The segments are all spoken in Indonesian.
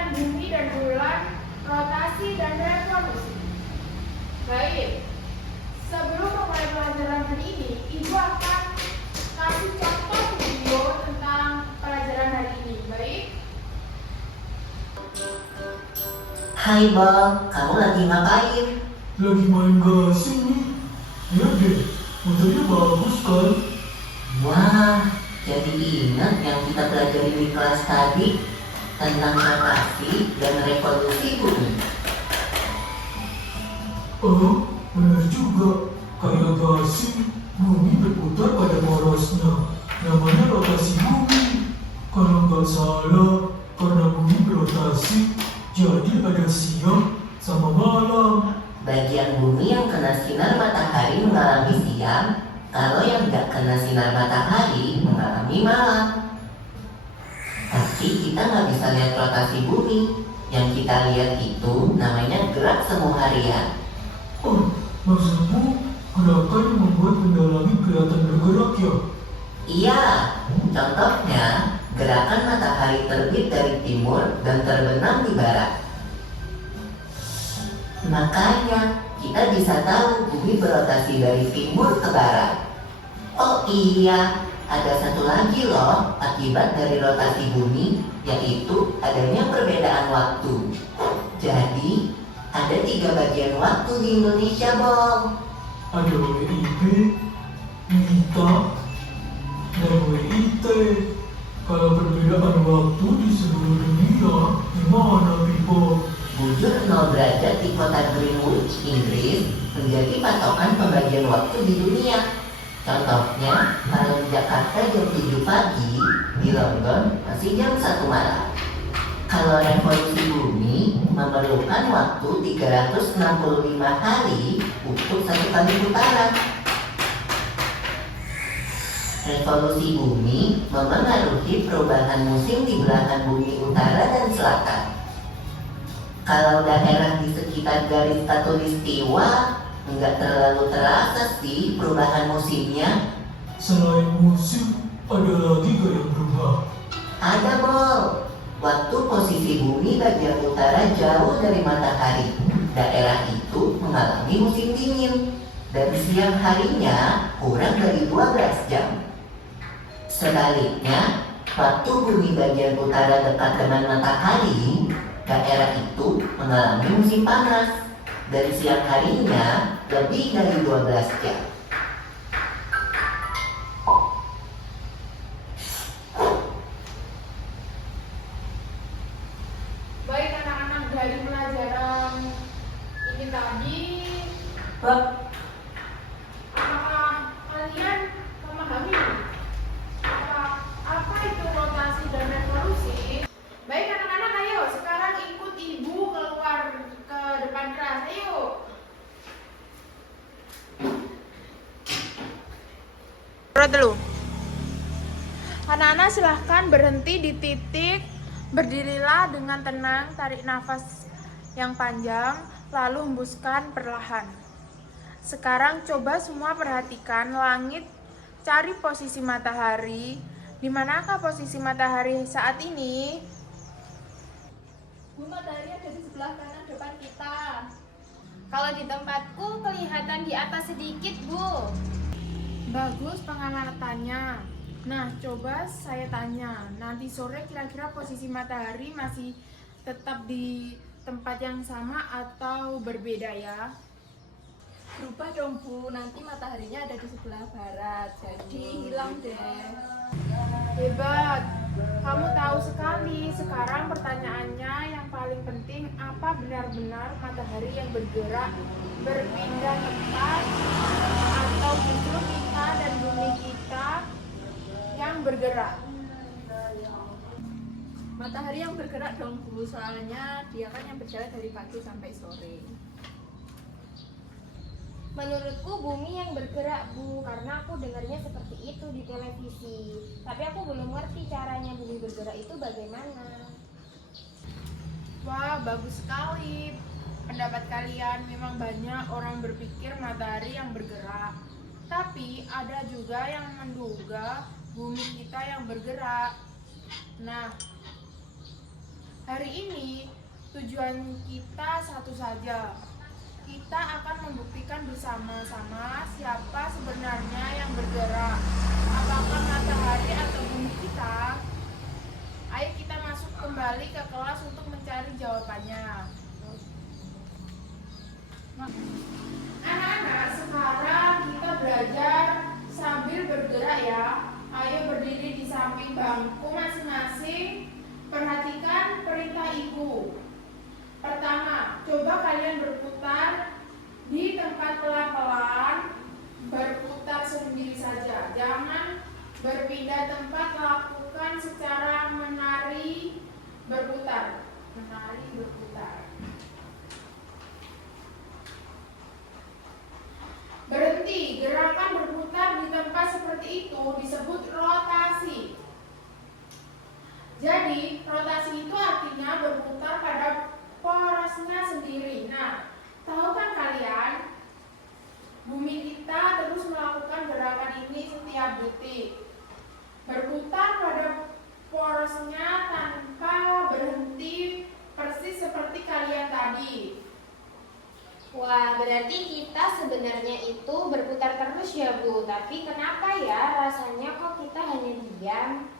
pengertian bumi dan bulan, rotasi dan revolusi. Baik, sebelum memulai pelajaran hari ini, Ibu akan kasih contoh video tentang pelajaran hari ini. Baik? Hai Bang, kamu lagi ngapain? Lagi main gasing nih. Iya deh, motornya bagus kan? Wah, jadi ingat yang kita pelajari di kelas tadi tentang rotasi dan revolusi bumi. Oh, benar juga. Kayak gasing, bumi berputar pada porosnya. Namanya rotasi bumi. Kalau nggak salah, karena bumi berotasi, jadi ada siang sama malam. Bagian bumi yang kena sinar matahari mengalami siang, kalau yang tidak kena sinar matahari mengalami malam. Tapi kita nggak bisa lihat rotasi bumi. Yang kita lihat itu namanya gerak semu harian. Oh, maksudmu gerakan yang membuat benda langit kelihatan bergerak ya? Iya, contohnya gerakan matahari terbit dari timur dan terbenam di barat. Makanya kita bisa tahu bumi berotasi dari timur ke barat. Oh iya, ada satu lagi loh akibat dari rotasi bumi, yaitu adanya perbedaan waktu. Jadi ada 3 bagian waktu di Indonesia, Bang. Ada WIB, WITA, dan WIT. Kalau perbedaan waktu di seluruh dunia, gimana Pipo? Bujur 0 derajat di kota Greenwich, Inggris menjadi patokan pembagian waktu di dunia. Contohnya, kalau di Jakarta jam 7 pagi, di London masih jam 1 malam. Kalau revolusi bumi memerlukan waktu 365 hari untuk 1 kali putaran. Revolusi bumi memengaruhi perubahan musim di belahan bumi utara dan selatan. Kalau daerah di sekitar garis khatulistiwa nggak terlalu terasa sih perubahan musimnya. Selain musim, ada lagi gak yang berubah? Ada Bol. Waktu posisi bumi bagian utara jauh dari matahari, daerah itu mengalami musim dingin dan siang harinya kurang dari 12 jam. Sebaliknya, waktu bumi bagian utara dekat dengan matahari, daerah itu mengalami musim panas dan siang harinya lebih dari 12 jam. Baik anak-anak, dari pelajaran ini tadi, apakah kalian memahami apa itu rotasi dan revolusi? Baik anak-anak, ayo sekarang ikut ibu keluar ke depan kelas, ayo. Dulu. Anak-anak silahkan berhenti di titik. Berdirilah dengan tenang, tarik nafas yang panjang, lalu hembuskan perlahan. Sekarang coba semua perhatikan langit, cari posisi matahari. Di manakah posisi matahari saat ini? Bu, matahari ada di sebelah kanan depan kita. Kalau di tempatku kelihatan di atas sedikit, Bu. Bagus pengamatannya. Nah, coba saya tanya, nanti sore kira-kira posisi matahari masih tetap di tempat yang sama atau berbeda ya? Berubah dong, Bu. Nanti mataharinya ada di sebelah barat. Jadi hilang deh. Hebat, kamu tahu sekali. Sekarang pertanyaannya yang paling penting, apa benar-benar matahari yang bergerak berpindah tempat atau justru kita dan bumi kita yang bergerak? Matahari yang bergerak dong, Bu. Soalnya dia kan yang berjalan dari pagi sampai sore. Menurutku bumi yang bergerak, Bu, karena aku dengarnya seperti itu di televisi. Tapi aku belum ngerti caranya bumi bergerak itu bagaimana. Wah, bagus sekali pendapat kalian. Memang banyak orang berpikir matahari yang bergerak, tapi ada juga yang menduga bumi kita yang bergerak. Nah, Hari ini tujuan kita satu saja. Kita akan membuktikan bersama-sama siapa sebenarnya yang bergerak. Apakah matahari atau bumi kita? Ayo kita masuk kembali ke kelas untuk mencari jawabannya. Anak-anak, sekarang kita belajar sambil bergerak ya. Ayo berdiri di samping bangku masing-masing. Perhatikan perintah ibu. Pertama, coba kalian berputar di tempat pelan-pelan, berputar sendiri saja. Jangan berpindah tempat, lakukan secara menari berputar. Menari berputar. Berhenti, gerakan berputar di tempat seperti itu disebut rotasi. Jadi, rotasi itu artinya berputar pada porosnya sendiri. Nah, tahu kan kalian, bumi kita terus melakukan gerakan ini setiap detik. Berputar pada porosnya tanpa berhenti, persis seperti kalian tadi. Wah, berarti kita sebenarnya itu berputar terus ya Bu. Tapi kenapa ya rasanya kok kita hanya diam?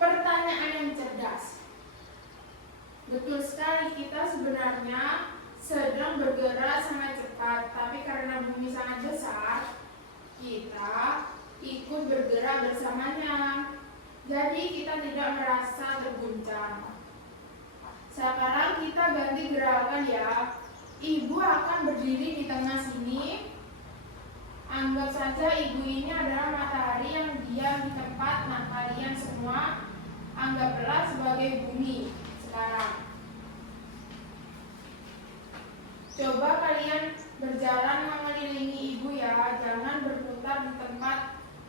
Pertanyaan yang cerdas. Betul sekali, kita sebenarnya sedang bergerak sangat cepat, tapi karena bumi sangat besar, kita ikut bergerak bersamanya. Jadi kita tidak merasa terguncang. Sekarang kita ganti gerakan ya. Ibu akan berdiri di tengah sini. Anggap saja ibu ini adalah matahari yang diam di tempat. Nah, kalian semua anggaplah sebagai bumi sekarang. Coba kalian berjalan mengelilingi ibu ya. Jangan berputar di tempat,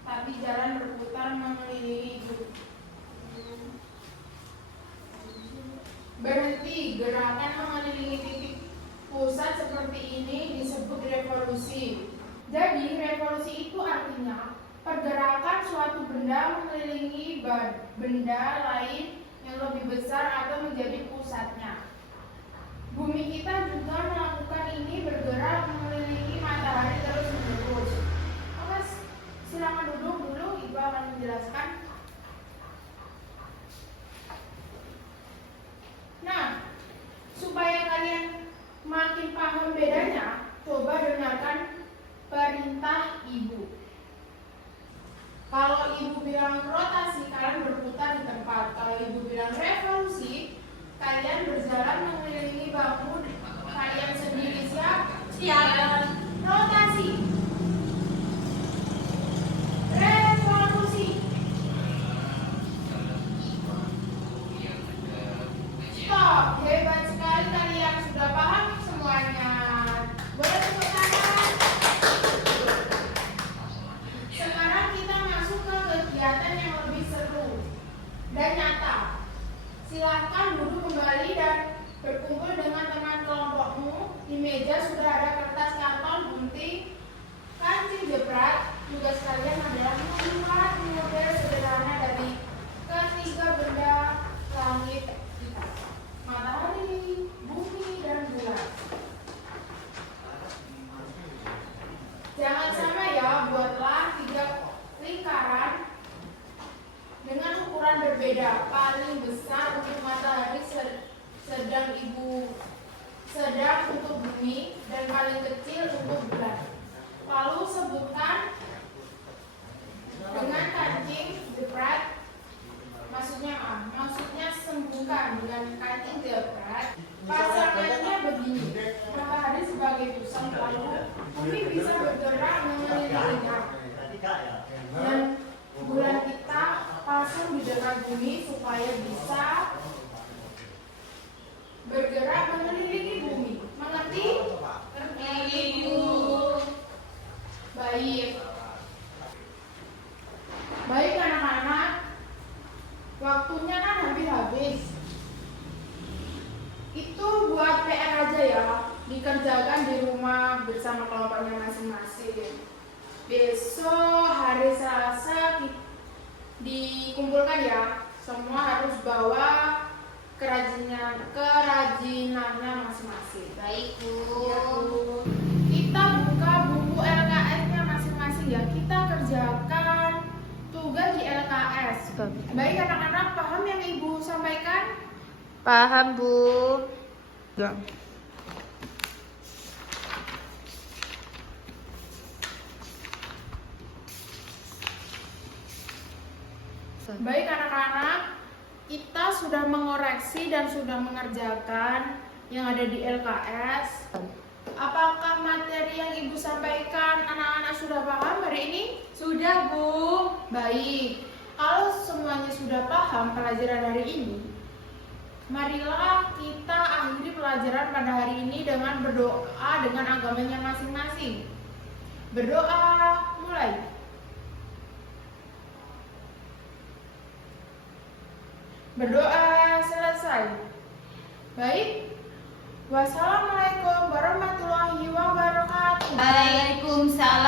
tapi jalan berputar mengelilingi ibu. Berhenti, gerakan mengelilingi titik pusat seperti ini disebut revolusi. Jadi revolusi itu artinya pergerakan suatu benda mengelilingi benda lain yang lebih besar atau menjadi pusatnya. Bumi kita juga melakukan ini, bergerak mengelilingi matahari terus-menerus. Oke, silakan duduk dulu, Ibu akan menjelaskan. Nah, supaya kalian makin paham bedanya, coba dengarkan perintah ibu. Kalau ibu bilang rotasi, kalian berputar di tempat. Kalau ibu bilang revolusi, kalian berjalan mengelilingi bangku kalian sendiri. Siap? Siap. Rotasi. Revolusi. Stop. Hebat sekali kalian, sudah paham semuanya. Boleh tepuk tangan. Sekarang kita masuk ke kegiatan yang lebih seru dan nyata. Silahkan duduk kembali dan berkumpul dengan teman kelompokmu. Di meja sudah ada kertas, karton, gunting, kancing jepret. Tugas kalian adalah membuat model sederhana dari ketiga benda langit kita: matahari, bumi, dan bulan. Jangan sama ya, buatlah 3 lingkaran dengan ukuran berbeda. Paling besar untuk matahari, sedang untuk bumi, dan paling kecil untuk bulan. Lalu sebutkan dengan kancing jepret, maksudnya sembungkan dengan kancing jepret. Pasangannya begini: matahari sebagai pusat, lalu bumi bisa bergerak mengelilinginya, dan bulan kita pasang di dekat bumi supaya bisa bergerak mengelilingi bumi. Mengerti? Mengerti, Bu. Baik. Baik anak-anak, waktunya kan hampir habis. Itu buat PR aja ya, dikerjakan di rumah bersama kelompoknya masing-masing. Besok hari Selasa dikumpulkan ya. Semua harus bawa kerajinannya masing-masing. Baik, Bu. Ya, Bu. Kita buka buku LKS-nya masing-masing ya. Kita kerjakan tugas di LKS. Baik anak-anak, paham yang Ibu sampaikan? Paham, Bu. Baik anak-anak, kita sudah mengoreksi dan sudah mengerjakan yang ada di LKS. Apakah materi yang Ibu sampaikan anak-anak sudah paham hari ini? Sudah, Bu. Baik, kalau semuanya sudah paham pelajaran hari ini, marilah kita akhiri pelajaran pada hari ini dengan berdoa dengan agamanya masing-masing. Berdoa, mulai. Berdoa selesai. Baik. Wassalamualaikum warahmatullahi wabarakatuh. Waalaikumsalam